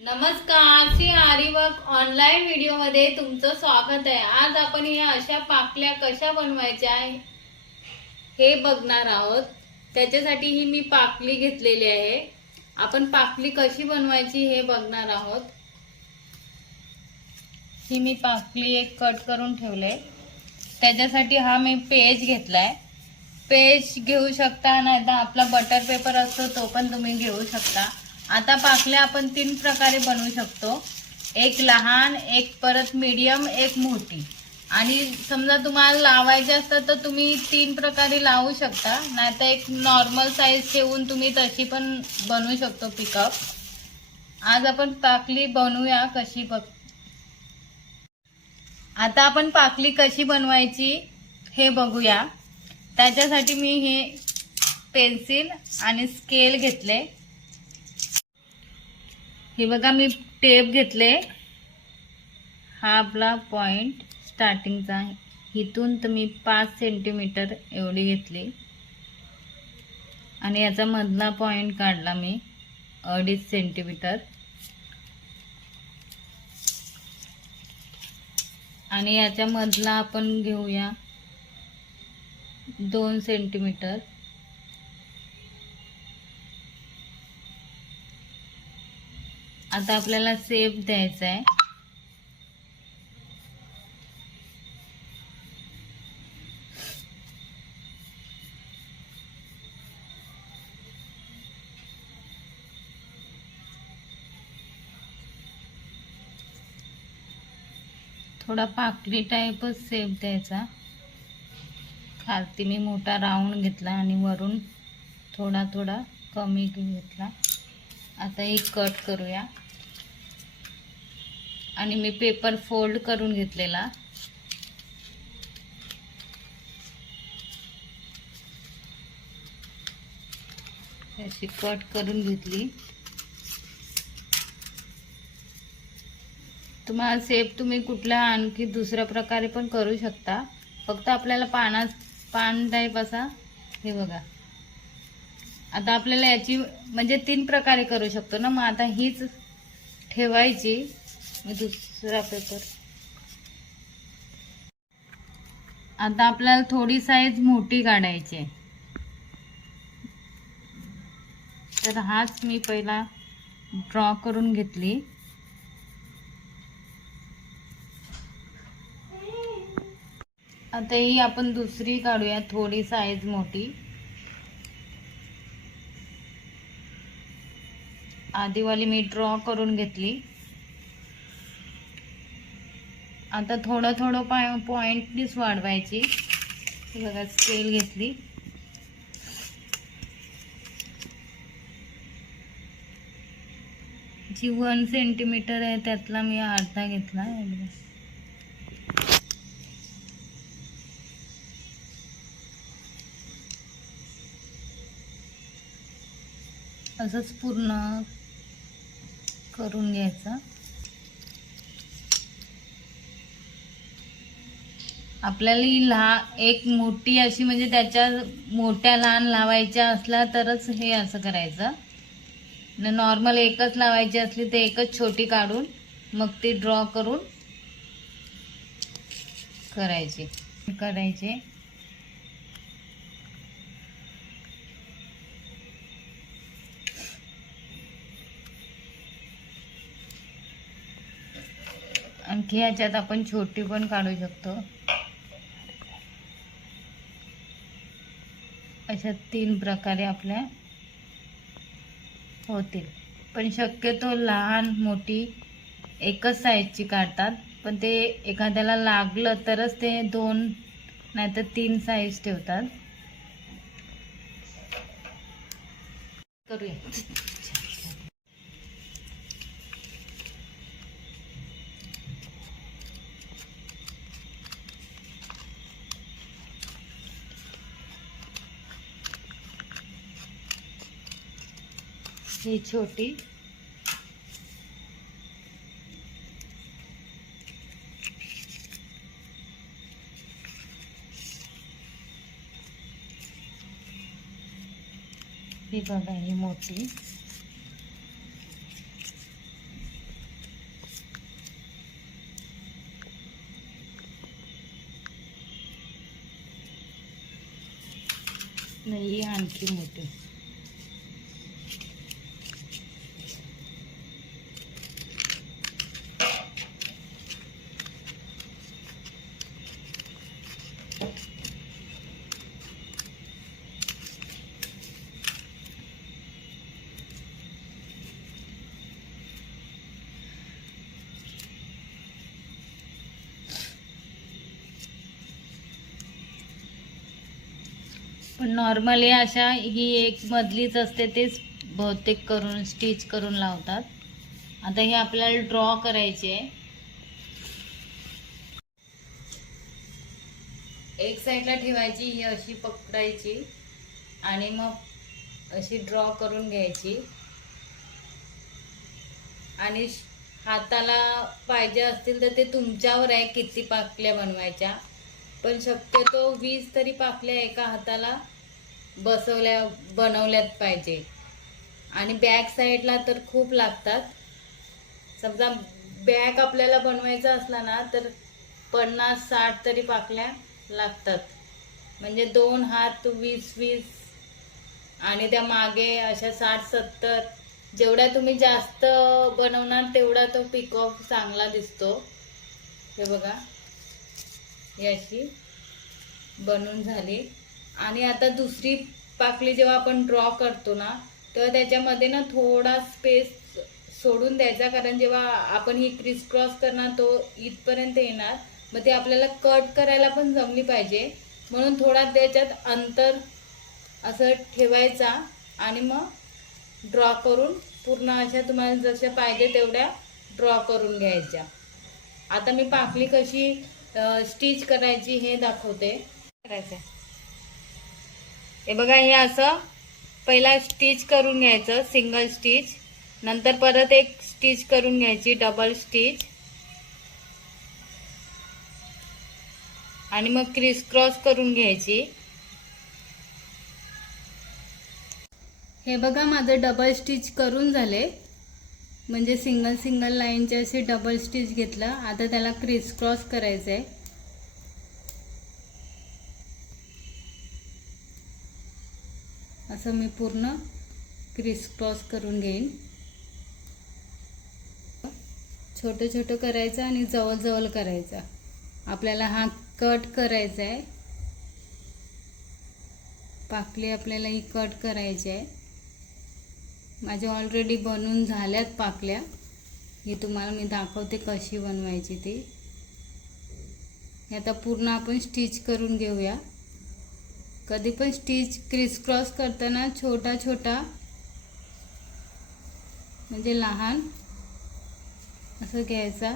नमस्कार श्री आरिवर्क ऑनलाईन व्हिडिओमध्ये तुमचं स्वागत आहे. आज आपण या अशा पाकल्या कशा बनवायच्या हे बघणार आहोत. त्याच्यासाठी ही मी पाकली घेतलेली आहे. आपण पाकली कशी बनवायची हे बघणार आहोत. ही मी पाकली एक कट करून ठेवले. त्याच्यासाठी हा मी पेज घेतलाय. पेज घेऊ शकता नाही तर आपला बटर पेपर असतो तो पण तुम्ही घेऊ शकता. आता पाकल्या आपण तीन प्रकारे बनवू शकतो. एक लहान एक परत मीडियम एक मोठी. आणि समजा तुम्हाला लावायचे असतात तर तुम्ही तीन प्रकारे लावू शकता. नाहीतर एक नॉर्मल साईज ठेवून तुम्ही तशी पण बनवू शकतो पिकअप आज आपण पाकली बनवूया कशी बघ. आता आपण पाकली कशी बनवायची हे बघूया. त्याच्यासाठी मी हे पेन्सिल आणि स्केल घेतले. हे बघा मी टेप घेतले. हा आपला पॉइंट स्टार्टिंगचा आहे. इथून तर मी पाच सेंटीमीटर एवढी घेतली. आणि याचा मधला पॉइंट काढला मी अडीच सेंटीमीटर आणि याच्या मधला आपण घेऊया दोन सेंटीमीटर आता आपल्याला सेप द्यायचा आहे. थोडा पाकळी टाईपच सेप द्यायचा. खालती मी मोठा राऊंड घेतला आणि वरून थोडा थोडा कमी घेतला. आता एक कट करूया. आणि मी पेपर फोल्ड करून घेतलेला. अशी कट करून घेतली. तुम्हाला सेप तुम्ही कुठल्या आणखी दुसऱ्या प्रकारे पण करू शकता. फक्त आपल्याला पाना पान टाईप असा हे बघा. आता आपल्याला याची म्हणजे तीन प्रकारे करू शकतो ना. मग आता हीच ठेवायची. दुसरा पेपर. आता आपल्याला थोडी साईज मोठी काढायची आहे. तर हाच मी पहिला ड्रॉ करून घेतली. आता ही आपण दुसरी काढूया थोडी साईज मोठी. आधीवाली मी ड्रॉ करून घेतली. आता थोडं थोडं पाय पॉईंटनीच वाढवायची. बघा स्केल घेतली. जी वन सेंटीमीटर आहे त्यातला मी अर्धा घेतला. असंच पूर्ण करून घ्यायचं. आपल्याला ही लहा एक मोठी अशी म्हणजे त्याच्या मोठ्या लहान लावायच्या असल्या तरच हे असं करायचं. नॉर्मल एकच लावायची असली तर एकच छोटी काढून मग ती ड्रॉ करून करायची. करायचे. आणखी ह्याच्यात आपण छोटी पण काढू शकतो. अशा तीन प्रकारे आपल्या होतील. पण शक्यतो लहान मोठी एकच साईजची काढतात. पण ते एखाद्याला लागलं तरच ते दोन नाहीतर तीन साईज ठेवतात. करूया. ही छोटी. ही बघा ही मोठी. नाही आणखी मोठी. पण नॉर्मली अशा ही एक मधलीच असते तेच बहुतेक करून स्टिच करून लावतात. आता हे आपल्याला ड्रॉ करायचे आहे. एक साईडला ठेवायची ही अशी पकडायची आणि मग अशी ड्रॉ करून घ्यायची. आणि हाताला पाहिजे असतील तर ते तुमच्यावर आहे किती पाकल्या बनवायच्या. पण शक्यतो वीस तरी पाकल्या एका हाताला. बसवल्या बनवल्यात पाहिजे. आणि बॅक साईडला तर खूप लागतात. समजा बॅग आपल्याला बनवायचा असला ना तर पन्नास साठ तरी पाकल्या लागतात. म्हणजे दोन हात वीस वीस आणि त्या मागे अशा साठ सत्तर जेवढ्या तुम्ही जास्त बनवणार तेवढा तो पिकॉक चांगला दिसतो. हे बघा. याशी बनून झाली. आणि आता दुसरी पाकळी जेव्हा आपण ड्रॉ करतो ना तेव्हा त्याच्यामध्ये ना थोडा स्पेस सोडून द्यायचा कारण जेव्हा आपण ही क्रिस क्रॉस करणार तो इथपर्यंत येणार मग ते आपल्याला कट करायला पण जमली पाहिजे. म्हणून थोडा त्याच्यात अंतर असं ठेवायचा आणि मग ड्रॉ करून पूर्ण अशा तुम्हाला जशा पाहिजे तेवढ्या ड्रॉ करून घ्यायच्या. आता मी पाकळी कशी स्टिच करायची हे दाखवते. करायचं हे बघा हे असं पहिला स्टिच करून घ्यायचं सिंगल स्टिच नंतर परत एक स्टिच करून घ्यायची डबल स्टिच आणि मग क्रिस क्रॉस करून घ्यायची. हे बघा माझं डबल स्टिच करून झाले. म्हणजे सिंगल सिंगल लाईनचे असे डबल स्टिच घेतलं. आता त्याला क्रिस क्रॉस करायचं आहे असं मी पूर्ण क्रिस्क्रॉस करून घेईन. छोटं छोटं करायचं आणि जवळजवळ करायचं करायचा. आपल्याला हा कट करायचा आहे. पाकळी आपल्याला ही कट करायची आहे. माझ्या ऑलरेडी बनवून झाल्यात पाकल्या ही तुम्हाला मी दाखवते कशी बनवायची ती. आता पूर्ण आपण स्टिच करून घेऊया. कधी पण स्टिच क्रिस क्रॉस करताना छोटा छोटा म्हणजे लहान असं घ्यायचा.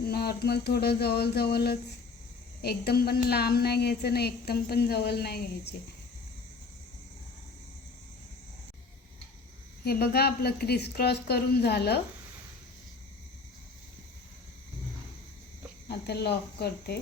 नॉर्मल थोडं जवळ जवळच. एकदम पण लांब नाही घ्यायचं ना एकदम पण जवळ नाही घ्यायचे. हे बघा आपलं क्रिस क्रॉस करून झालं. आता लॉक करते.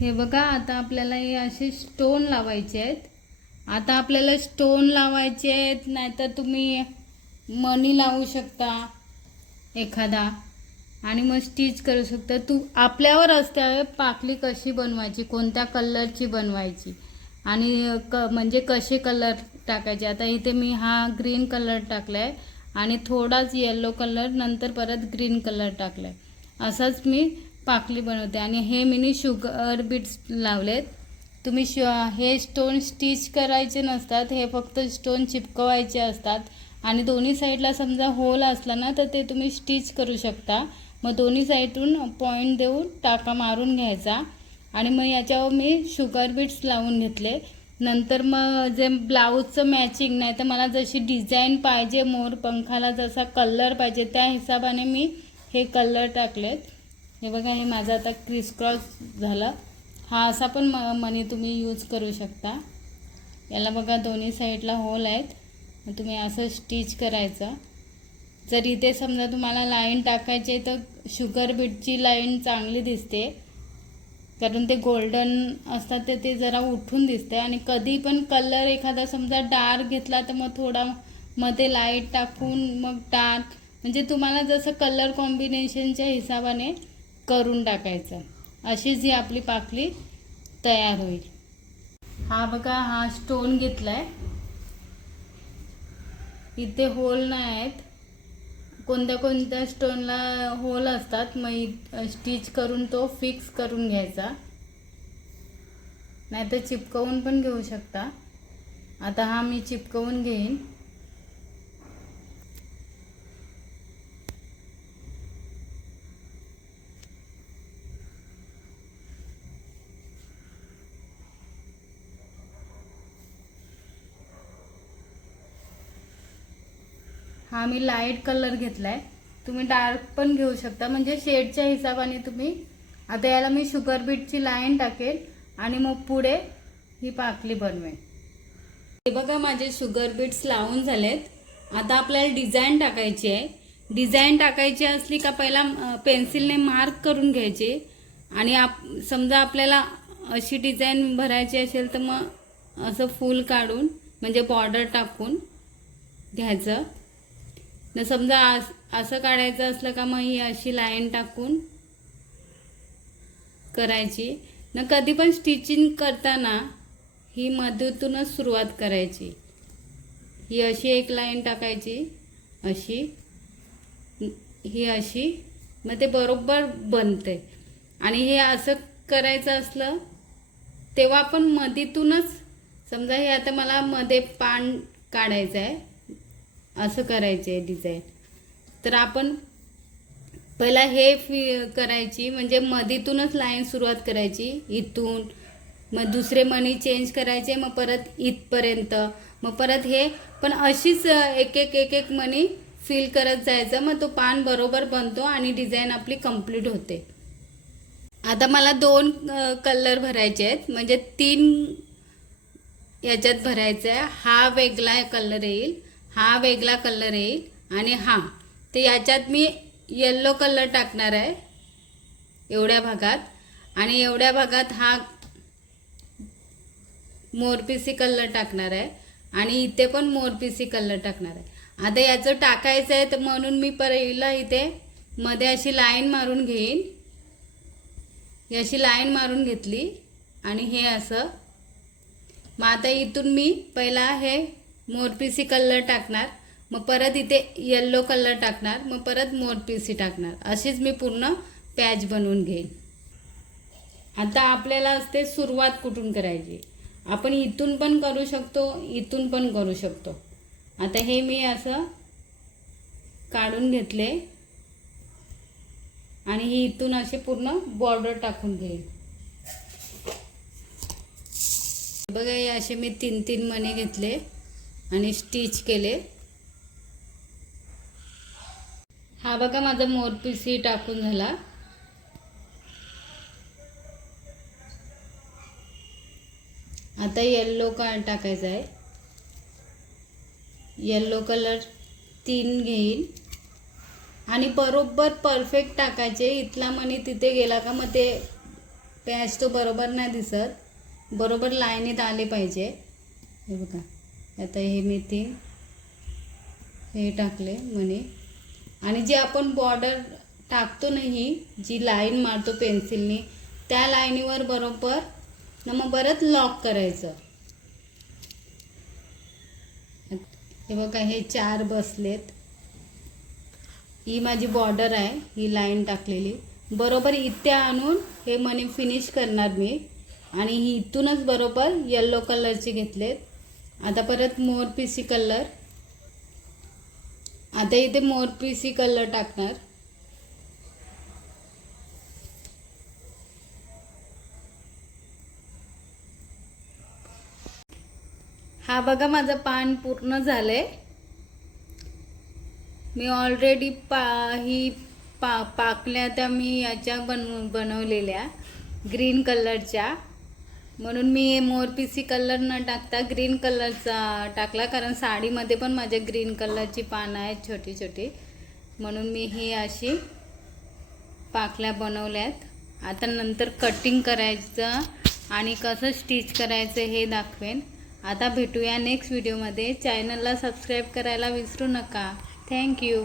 हे बघा आता आपल्याला हे असे स्टोन लावायचे आहेत. आता आपल्याला स्टोन लावायचे आहेत नाहीतर तुम्ही मनी लावू शकता एखादा आणि मग स्टिच करू शकता. तू आपल्यावर असते पाकली कशी बनवायची कोणत्या कलरची बनवायची? आणि क म्हणजे कसे कलर टाकायचे? आता इथे मी हा ग्रीन कलर टाकला आहे आणि थोडाच येलो कलर नंतर परत ग्रीन कलर टाकला आहे मी पाकली बनवते. आणि हे मी शुगर बीट्स लावलेत. तुम्ही श हे स्टोन स्टिच करायचे नसतात. हे फक्त स्टोन चिपकवायचे असतात. आणि दोन्ही साईडला समजा होल असला ना तर ते तुम्ही स्टिच करू शकता. मग दोन्ही साईडून पॉईंट देऊन टाका मारून घ्यायचा. आणि मग याच्यावर मी शुगर बीट्स लावून घेतले. नंतर मग जे ब्लाऊजचं मॅचिंग नाही तर मला जशी डिझाईन पाहिजे मोर पंखाला जसा कलर पाहिजे त्या हिशोबाने मी हे कलर टाकलेत. हे बघा हे माझं आता क्रिसक्रॉस झाला. झालं हा असा पण म मनी तुम्ही यूज करू शकता. याला बघा दोन्ही साईडला होल आहेत. तुम्ही असं स्टिच करायचं. जर इथे समजा तुम्हाला लाईन टाकायची तर शुगर बीटची लाईन चांगली दिसते. कारण ते गोल्डन असतात ते ते जरा उठून दिसते आणि कधी पण कलर एखादा समजा डार्क घेतला तर मग थोडा मध्ये लाइट टाकून मग डार्क म्हणजे तुम्हाला जसं कलर कॉम्बिनेशनच्या हिसाबाने करून टाकायचं. अशीच ही आपली पाकळी तयार होईल. हा बघा हा स्टोन घेतला आहे इथे होल नाही आहेत. कोणत्या कोणत्या स्टोनला होल असतात मग स्टिच करून तो फिक्स करून घ्यायचा. नाही तर चिपकवून पण घेऊ शकता. आता हा मी चिपकवून घेईन. हा मी लाइट कलर घेतला आहे तुम्ही डार्क पण घेऊ शकता. म्हणजे शेडच्या हिसाबाने तुम्ही आता याला मी शुगर बीटची लाईन टाकेल आणि मग पुढे ही पाकली बनवेन हे बघा माझे शुगर बीट्स लावून झालेत. आता आपल्याला डिझाईन टाकायची आहे. डिझाईन टाकायची असली का पहिला पेन्सिलने मार्क करून घ्यायचे. आणि आप समजा आपल्याला अशी डिझाईन भरायची असेल तर मग असं फूल काढून म्हणजे बॉर्डर टाकून घ्यायचं. न समजा असं काढायचं असलं का मग ही अशी लाईन टाकून करायची. न कधी पण स्टिचिंग करताना ही मधूतूनच सुरुवात करायची. ही अशी एक लाईन टाकायची अशी. ही अशी. मग ते बरोबर बनते. आणि हे असं करायचं असलं तेव्हा पण मधीतूनच समजा हे आता मला मध्ये पान काढायचं आहे असं करायचं आहे डिझाईन तर आपण पहिला हे फी करायची म्हणजे मधीतूनच लाईन सुरुवात करायची इथून. मग दुसरे मणी चेंज करायचे मग परत इथपर्यंत. मग परत हे पण अशीच एक एक एक एक मणी फिल करत जायचं. मग तो पान बरोबर बनतो आणि डिझाईन आपली कंप्लीट होते. आता मला दोन कलर भरायचे आहेत. म्हणजे तीन याच्यात भरायचं आहे हा वेगळा कलर येईल. हा वेगळा कलर येईल आणि हा तर याच्यात मी येल्लो कलर टाकणार आहे एवढ्या भागात. आणि एवढ्या भागात हा मोरपिसी कलर टाकणार आहे आणि इथे पण मोरपिसी कलर टाकणार आहे. आता याचं टाकायचं आहे तर म्हणून मी पहिला इथे मध्ये अशी लाईन मारून घेईन. ही अशी लाईन मारून घेतली आणि हे असं. मग आता इथून मी पहिला हे मोरपिसी कलर टाकणार मग परत इथे येल्लो कलर टाकणार मग परत मोरपिसी टाकणार. अशीच मी पूर्ण पॅच बनवून घेईन. आता आपल्याला असते सुरुवात कुठून करायची? आपण इथून पण करू शकतो इथून पण करू शकतो. आता हे मी असं काढून घेतले. आणि ही इथून असे पूर्ण बॉर्डर टाकून घेईन. बघा हे असे मी तीन तीन मणी घेतले. आणि स्टिच केले. हा बघा माझा मोरपिसी टाकून झाला. आता येल्लो का टाकायचा आहे. येल्लो कलर तीन घेईन. आणि बरोबर परफेक्ट टाकायचे. इथला मणी तिथे गेला का मग ते पॅच तो बरोबर नाही दिसत. बरोबर लाईनीत आले पाहिजे. हे बघा. आता हे मेथी हे टाकले मणी आणि जे आपण बॉर्डर टाकतो ना ही जी लाईन मारतो पेन्सिलने त्या लाईनीवर बरोबर न मग परत लॉक करायचं. हे बघा हे चार बसलेत. ही माझी बॉर्डर आहे ही लाईन टाकलेली. बरोबर इथे आणून हे मनी फिनिश करणार मी. आणि ही इथूनच बरोबर येल्लो कलरचे घेतलेत. आता परत मोरपिसी कलर. आता इथे मोरपिसी कलर टाकणार. हा बघा माझं पान पूर्ण झालंय. मी ऑलरेडी पा ही पा पाकल्या त्या मी याच्या बन बनवलेल्या. ग्रीन कलरच्या म्हणून मी मोरपिसी कलर न टाकता ग्रीन कलरचा टाकला कारण साडीमध्ये पण माझ्या ग्रीन कलरची पानं आहेत छोटी छोटी. म्हणून मी ही अशी पाकल्या बनवल्यात. आता नंतर कटिंग करायचं आणि कसं स्टिच करायचं हे दाखवेन. आता भेटूया नेक्स्ट व्हिडिओमध्ये चॅनलला सबस्क्राईब करायला विसरू नका. थँक्यू